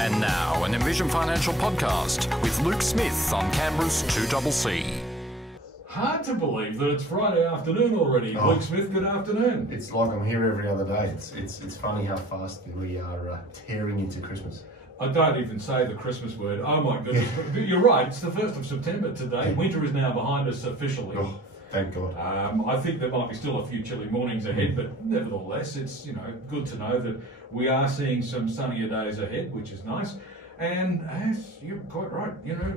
And now, an Envision Financial podcast with Luke Smith on Canberra's 2CC. Hard to believe that it's Friday afternoon already. Luke Smith, good afternoon. It's like I'm here every other day. It's funny how fast we are tearing into Christmas. I don't even say the Christmas word. Oh my goodness. But you're right, it's the 1st of September today. Winter is now behind us officially. Oh, thank God. I think there might be still a few chilly mornings ahead, but nevertheless, it's good to know that we are seeing some sunnier days ahead, which is nice. And as you're quite right,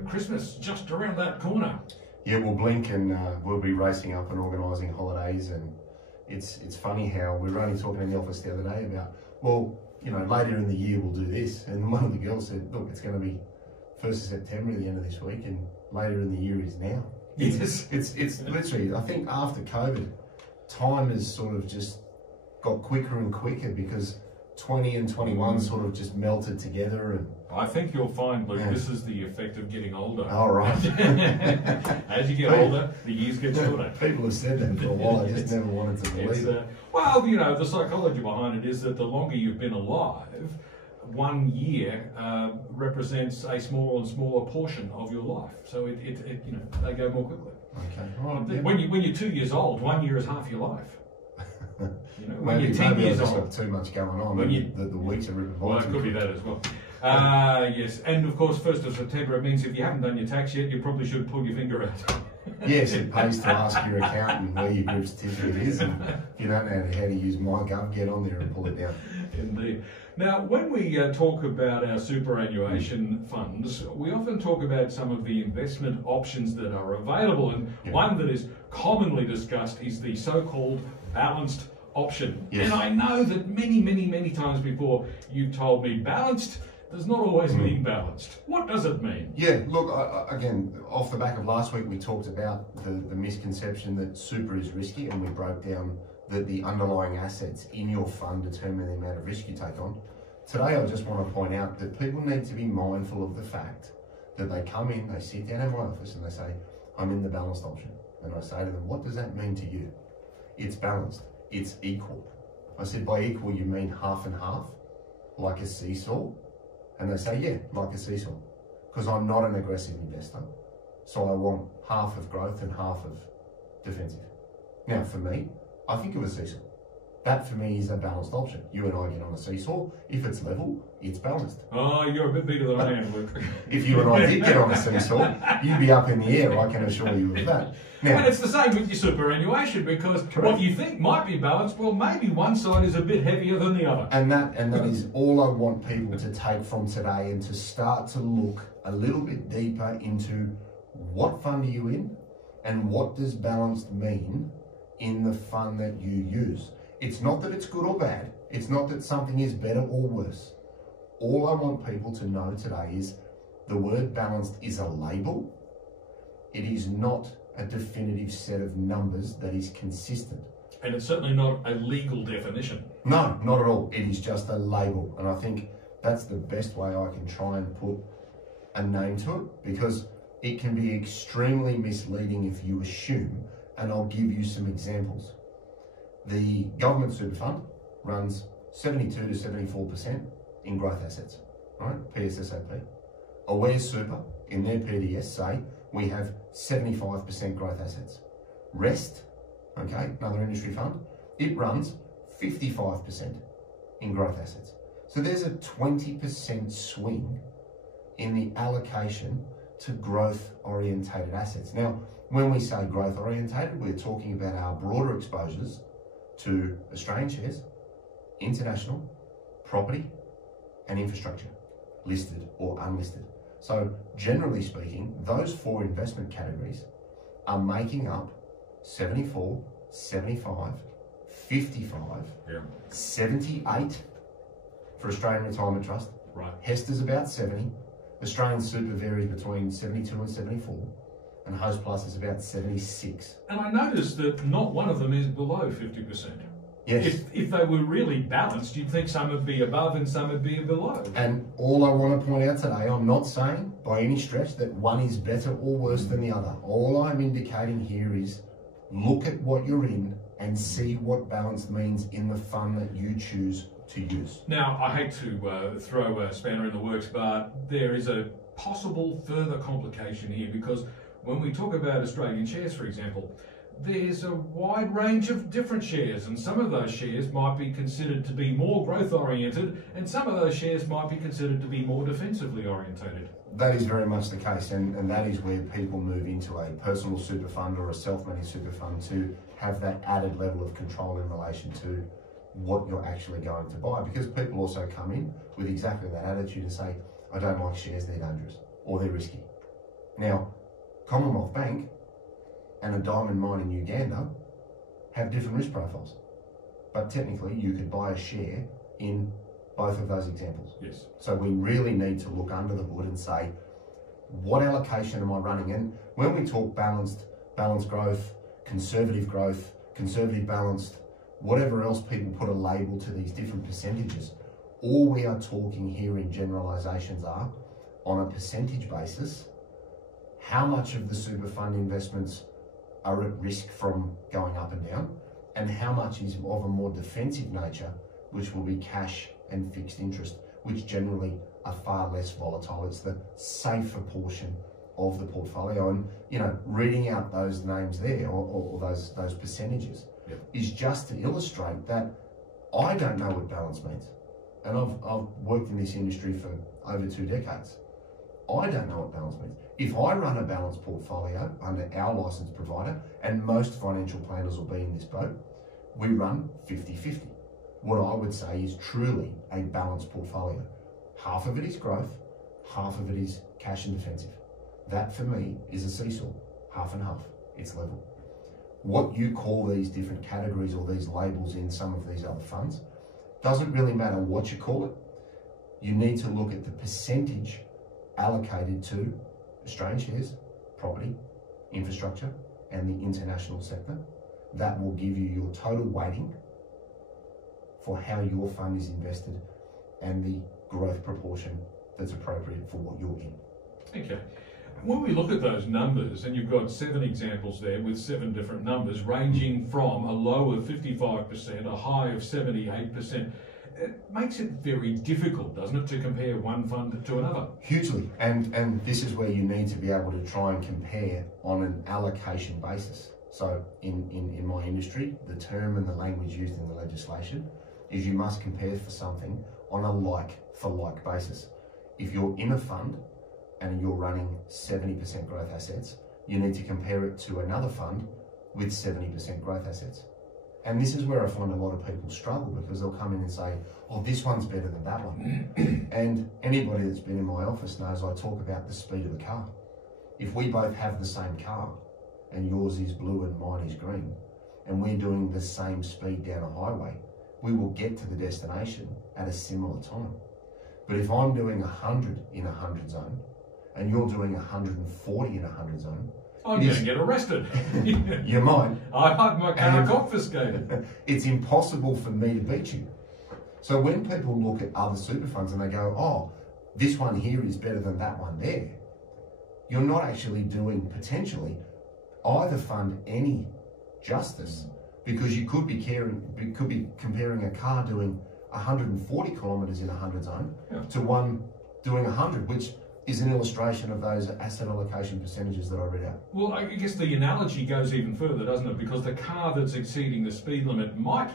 Christmas just around that corner. Yeah, we'll blink and we'll be racing up and organising holidays. And it's funny how we were only talking in the office the other day about, later in the year we'll do this. And one of the girls said, look, it's going to be 1st of September at the end of this week, and later in the year is now. Yes. It's literally, I think after COVID, time has sort of just got quicker and quicker because 20 and 21 sort of just melted together. And I think you'll find, Luke, this is the effect of getting older. All right. As you get older, the years get shorter. People have said that for a while. I just never wanted to believe it. The psychology behind it is that the longer you've been alive, 1 year represents a smaller and smaller portion of your life. So they go more quickly. Okay. Right. Yeah. When you're 2 years old, 1 year is half your life. When maybe, you're 10 years I've old, got too much going on. The weeks are ripping by. Well, it could be that as well. Yes, and of course, 1st of September, it means if you haven't done your tax yet, you probably should pull your finger out. Yes, it pays to ask your accountant where your group certificate is, and if you don't know how to use MyGov, get on there and pull it down. Indeed. Now, when we talk about our superannuation funds, we often talk about some of the investment options that are available, and one that is commonly discussed is the so-called balanced option. Yes. And I know that many times before you've told me balanced does not always mean balanced. What does it mean? Yeah, look, again, off the back of last week, we talked about the misconception that super is risky, and we broke down that the underlying assets in your fund determine the amount of risk you take on. Today, I just want to point out that people need to be mindful of the fact that they come in, they sit down in my office and they say, I'm in the balanced option. And I say to them, what does that mean to you? It's balanced. It's equal. I said, by equal, you mean half and half, like a seesaw? And they say, yeah, like a seesaw, because I'm not an aggressive investor. So I want half of growth and half of defensive. Now, for me, I think of a seesaw. That, for me, is a balanced option. You and I get on a seesaw. If it's level, it's balanced. Oh, you're a bit bigger than I am, Luke. If you and I did get on a seesaw, you'd be up in the air, I can assure you of that. Now, and it's the same with your superannuation, because what you think might be balanced, well, maybe one side is a bit heavier than the other. And that is all I want people to take from today, and to start to look a little bit deeper into what fund are you in and what does balanced mean in the fund that you use. It's not that it's good or bad. It's not that something is better or worse. All I want people to know today is the word balanced is a label. It is not a definitive set of numbers that is consistent. And it's certainly not a legal definition. No, not at all. It is just a label. And I think that's the best way I can try and put a name to it, because it can be extremely misleading if you assume, and I'll give you some examples. The government super fund runs 72 to 74% in growth assets, right? PSSAP. Aware Super, in their PDS, say we have 75% growth assets. Rest, okay, another industry fund, it runs 55% in growth assets. So there's a 20% swing in the allocation to growth orientated assets. Now, when we say growth orientated, we're talking about our broader exposures to Australian shares, international, property, and infrastructure, listed or unlisted. So generally speaking, those 4 investment categories are making up 74, 75, 55, 78 for Australian Retirement Trust. Right. Hester's about 70. Australian Super varies between 72 and 74. And Host Plus is about 76. And I noticed that not one of them is below 50%. Yes. If they were really balanced, you'd think some would be above and some would be below. And all I want to point out today, I'm not saying by any stretch that one is better or worse than the other. All I'm indicating here is look at what you're in and see what balanced means in the fund that you choose to use. Now, I hate to throw a spanner in the works, but there is a possible further complication here, because when we talk about Australian shares, for example, there's a wide range of different shares, and some of those shares might be considered to be more growth oriented, and some of those shares might be considered to be more defensively orientated. That is very much the case, and that is where people move into a personal super fund or a self-managed super fund to have that added level of control in relation to what you're actually going to buy. Because people also come in with exactly that attitude and say, I don't like shares, they're dangerous or they're risky. Now, Commonwealth Bank and a diamond mine in Uganda have different risk profiles, but technically you could buy a share in both of those examples. Yes. So we really need to look under the hood and say, what allocation am I running in? When we talk balanced growth, conservative balanced, whatever else people put a label to these different percentages, all we are talking here in generalizations are, on a percentage basis, how much of the super fund investments are at risk from going up and down, and how much is of a more defensive nature, which will be cash and fixed interest, which generally are far less volatile. It's the safer portion of the portfolio. And, you know, reading out those names there, or those percentages, yep, is just to illustrate that I don't know what balance means. And I've worked in this industry for over 2 decades. I don't know what balance means. If I run a balanced portfolio under our licensed provider, and most financial planners will be in this boat, we run 50-50. What I would say is truly a balanced portfolio. Half of it is growth, half of it is cash and defensive. That for me is a seesaw, half and half, it's level. What you call these different categories or these labels in some of these other funds, doesn't really matter what you call it. You need to look at the percentage allocated to Australian shares, property, infrastructure, and the international sector. That will give you your total weighting for how your fund is invested and the growth proportion that's appropriate for what you're in. Okay. When we look at those numbers, and you've got 7 examples there with 7 different numbers ranging from a low of 55%, a high of 78%, it makes it very difficult, doesn't it, to compare one fund to another? Hugely, and this is where you need to be able to try and compare on an allocation basis. So in my industry, the term and the language used in the legislation is you must compare for something on a like-for-like basis. If you're in a fund and you're running 70% growth assets, you need to compare it to another fund with 70% growth assets. And this is where I find a lot of people struggle, because they'll come in and say, oh, this one's better than that one. And anybody that's been in my office knows I talk about the speed of the car. If we both have the same car and yours is blue and mine is green, and we're doing the same speed down a highway, we will get to the destination at a similar time. But if I'm doing 100 in a 100 zone and you're doing 140 in a 100 zone, I'm going to get arrested. You might. I had my car confiscated. It's impossible for me to beat you. So when people look at other super funds and they go, oh, this one here is better than that one there, you're not actually doing potentially either fund any justice, because you could be comparing a car doing 140 kilometres in a 100 zone to one doing 100, which is an illustration of those asset allocation percentages that I read out. Well, I guess the analogy goes even further, doesn't it? Because the car that's exceeding the speed limit might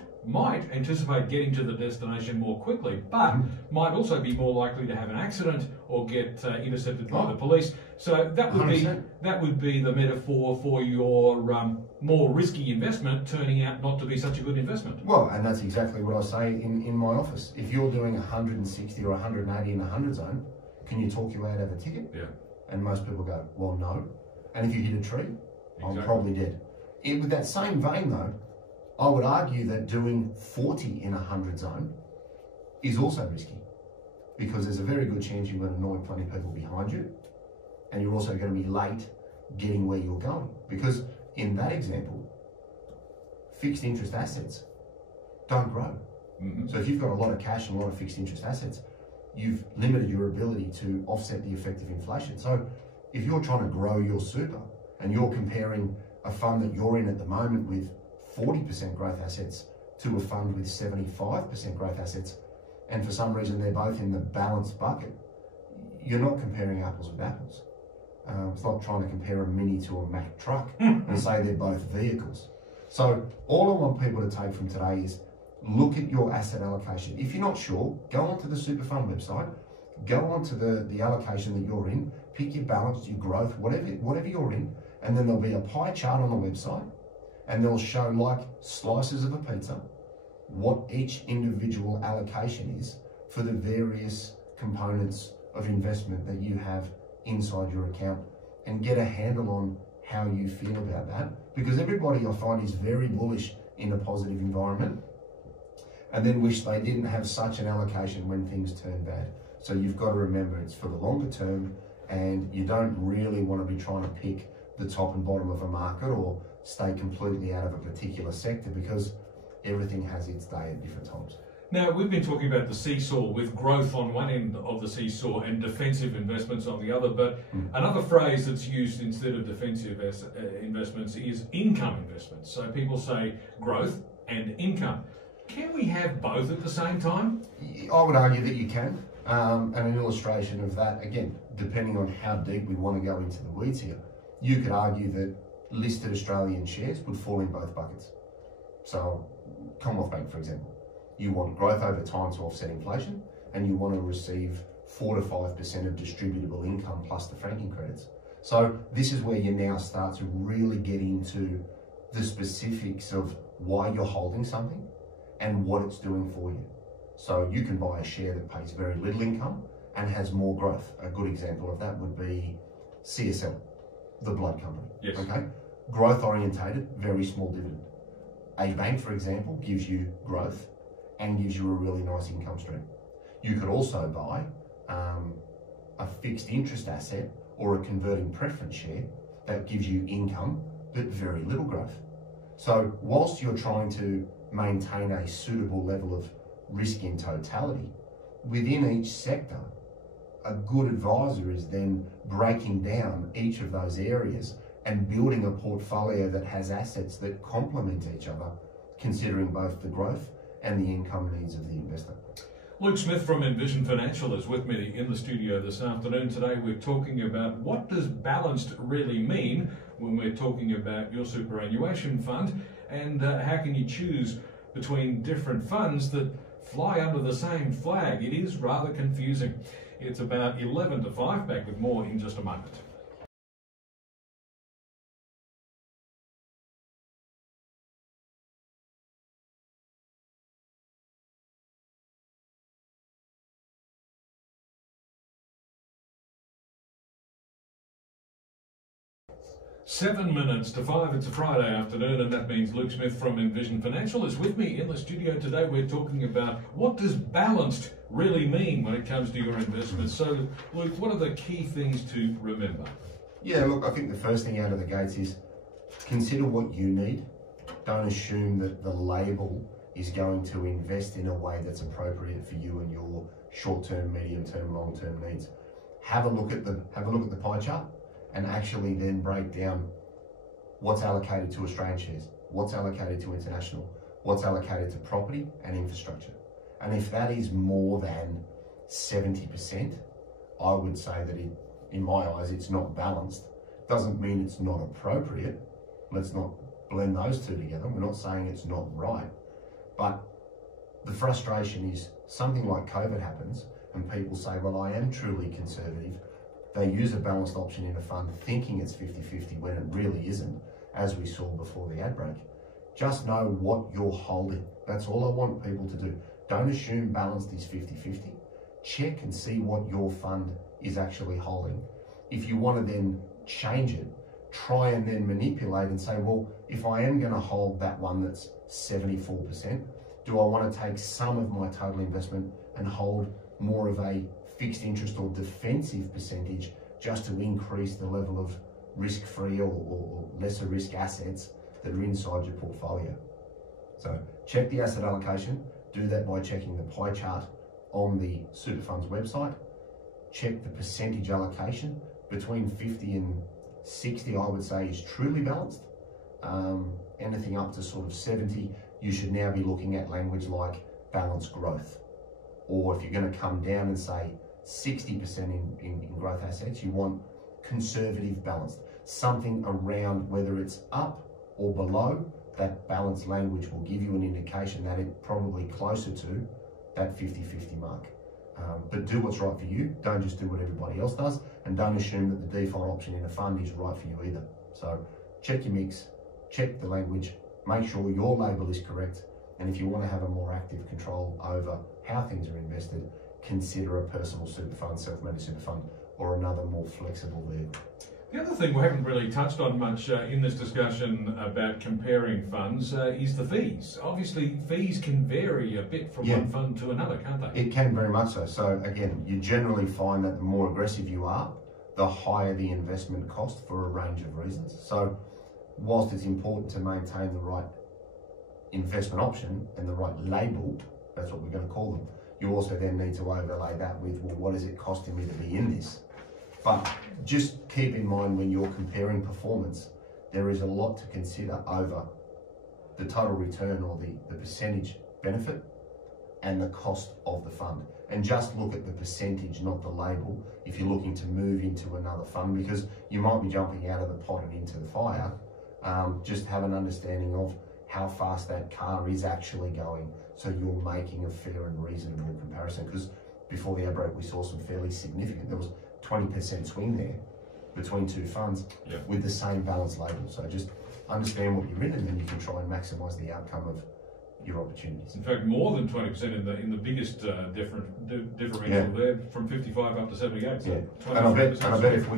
anticipate getting to the destination more quickly, but might also be more likely to have an accident or get intercepted by the police. So that would be the metaphor for your more risky investment turning out not to be such a good investment. Well, and that's exactly what I say in my office. If you're doing 160 or 180 in a 100 zone, can you talk your way out of a ticket? Yeah. And most people go, well, no. And if you hit a tree, I'm probably dead. With that same vein though, I would argue that doing 40 in a 100 zone is also risky, because there's a very good chance you're going to annoy plenty of people behind you, and you're also going to be late getting where you're going. Because in that example, fixed interest assets don't grow. So if you've got a lot of cash and a lot of fixed interest assets, you've limited your ability to offset the effect of inflation. So if you're trying to grow your super and you're comparing a fund that you're in at the moment with 40% growth assets to a fund with 75% growth assets, and for some reason they're both in the balanced bucket, you're not comparing apples with apples. It's like trying to compare a Mini to a Mack truck and say they're both vehicles. So all I want people to take from today is look at your asset allocation. If you're not sure, go onto the super fund website, go onto the allocation that you're in, pick your balance, your growth, whatever you're in, and then there'll be a pie chart on the website, and they'll show, like slices of a pizza, what each individual allocation is for the various components of investment that you have inside your account, and get a handle on how you feel about that. Because everybody, I find, is very bullish in a positive environment and then wish they didn't have such an allocation when things turn bad. So you've got to remember it's for the longer term, and you don't really want to be trying to pick the top and bottom of a market or stay completely out of a particular sector, because everything has its day at different times. Now, we've been talking about the seesaw, with growth on one end of the seesaw and defensive investments on the other, but another phrase that's used instead of defensive investments is income investments. So people say growth and income. Can we have both at the same time? I would argue that you can, and an illustration of that, again, depending on how deep we want to go into the weeds here, you could argue that listed Australian shares would fall in both buckets. So Commonwealth Bank, for example, you want growth over time to offset inflation, and you want to receive 4 to 5% of distributable income plus the franking credits. So this is where you now start to really get into the specifics of why you're holding something and what it's doing for you. So you can buy a share that pays very little income and has more growth. A good example of that would be CSL, the blood company. Yes. Okay, growth orientated, very small dividend. A bank, for example, gives you growth and gives you a really nice income stream. You could also buy a fixed interest asset or a converting preference share that gives you income but very little growth. So whilst you're trying to maintain a suitable level of risk in totality, within each sector, a good advisor is then breaking down each of those areas and building a portfolio that has assets that complement each other, considering both the growth and the income needs of the investor. Luke Smith from Envision Financial is with me in the studio this afternoon. Today we're talking about what does balanced really mean when we're talking about your superannuation fund, and how can you choose between different funds that fly under the same flag. It is rather confusing. It's about 11 to 5. Back with more in just a moment. Seven minutes to 5. It's a Friday afternoon, and that means Luke Smith from Envision Financial is with me in the studio today. We're talking about what does balanced really mean when it comes to your investments. So, Luke, what are the key things to remember? Yeah, look, I think the first thing out of the gates is consider what you need. Don't assume that the label is going to invest in a way that's appropriate for you and your short-term, medium-term, long-term needs. Have a look at the pie chart, and actually then break down what's allocated to Australian shares, what's allocated to international, what's allocated to property and infrastructure. And if that is more than 70%, I would say that in my eyes, it's not balanced. Doesn't mean it's not appropriate. Let's not blend those two together. We're not saying it's not right. But the frustration is something like COVID happens and people say, well, I am truly conservative. They use a balanced option in a fund thinking it's 50-50 when it really isn't, as we saw before the ad break. Just know what you're holding. That's all I want people to do. Don't assume balanced is 50-50. Check and see what your fund is actually holding. If you want to then change it, try and then manipulate and say, well, if I am going to hold that one that's 74%, do I want to take some of my total investment and hold more of a fixed interest or defensive percentage just to increase the level of risk-free or lesser risk assets that are inside your portfolio? So check the asset allocation. Do that by checking the pie chart on the super funds website. Check the percentage allocation. Between 50 and 60, I would say, is truly balanced. Anything up to sort of 70, you should now be looking at language like balanced growth. or if you're going to come down and say 60% in growth assets, you want conservative balanced. Something around, whether it's up or below, that balanced language will give you an indication that it's probably closer to that 50-50 mark. But do what's right for you. Don't just do what everybody else does, and don't assume that the default option in a fund is right for you either. So check your mix, check the language, make sure your label is correct, and if you want to have a more active control over how things are invested, consider a personal super fund, self-managed super fund, or another more flexible vehicle. The other thing we haven't really touched on much in this discussion about comparing funds is the fees. Obviously, fees can vary a bit from one fund to another, can't they? It can very much so. So again, you generally find that the more aggressive you are, the higher the investment cost for a range of reasons. So whilst it's important to maintain the right investment option and the right label, that's what we're going to call them, you also then need to overlay that with, well, what is it costing me to be in this? But just keep in mind when you're comparing performance, there is a lot to consider over the total return or the percentage benefit and the cost of the fund. And just look at the percentage, not the label, if you're looking to move into another fund, because you might be jumping out of the pot and into the fire. Just have an understanding of how fast that car is actually going, so you're making a fair and reasonable comparison. Because before the outbreak, we saw some fairly significant, there was 20% swing there between two funds with the same balance label. So just understand what you're in, and then you can try and maximise the outcome of your opportunities. In fact, more than 20% in the biggest differential there, from 55 up to 78. So and I bet if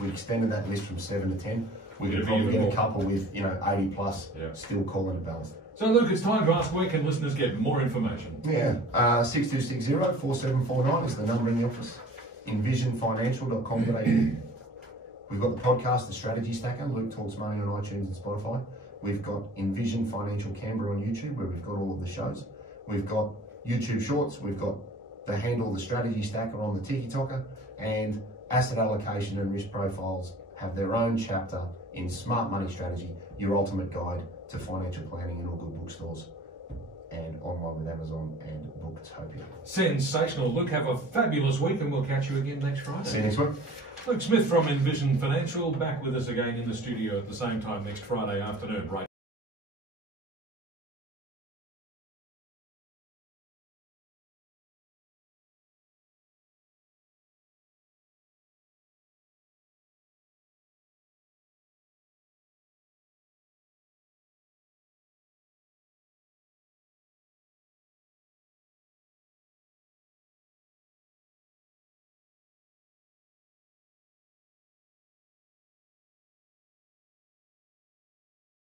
we extended that list from 7 to 10, we could probably get a couple with 80 plus still calling it balanced. So Luke, it's time to ask, where can listeners get more information? 6260 4749 is the number in the office. Envisionfinancial.com.au. We've got the podcast, The Strategy Stacker. Luke Talks Money on iTunes and Spotify. We've got Envision Financial Canberra on YouTube, where we've got all of the shows. We've got YouTube Shorts. We've got the handle, The Strategy Stacker, on the Tiki-Toker. And Asset Allocation and Risk Profiles have their own chapter in Smart Money Strategy, your ultimate guide to financial planning, in all good bookstores and online with Amazon and Booktopia. Sensational. Luke, have a fabulous week, and we'll catch you again next Friday. See you next week. Luke Smith from Envision Financial, back with us again in the studio at the same time next Friday afternoon. Right.